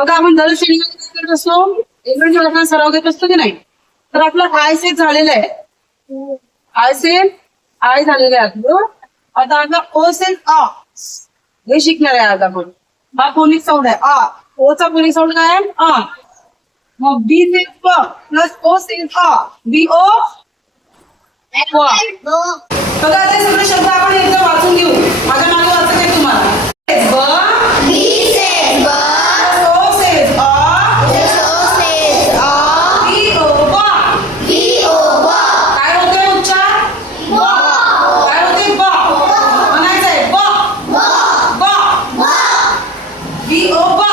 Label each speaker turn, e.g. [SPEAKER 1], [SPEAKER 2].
[SPEAKER 1] बघा आपण दर शनिवारी काय करत असतो इंग्रजी व्याकरण सराव घेत असतो की नाही? तर आपलं आय सेट झालेलं आहे. आय सेट आय झालेलं आहे आपलं. आता आपला ओ सेट आ हे शिकणार आहे आज आपण. हा फोनिक साऊंड आहे. आ ओचा फोनिक साऊंड काय आहे? आ मग बी सेट प plus O set A B O. बघा ते सगळे शब्द आपण एकदा वाचून घेऊ. Vi, opa!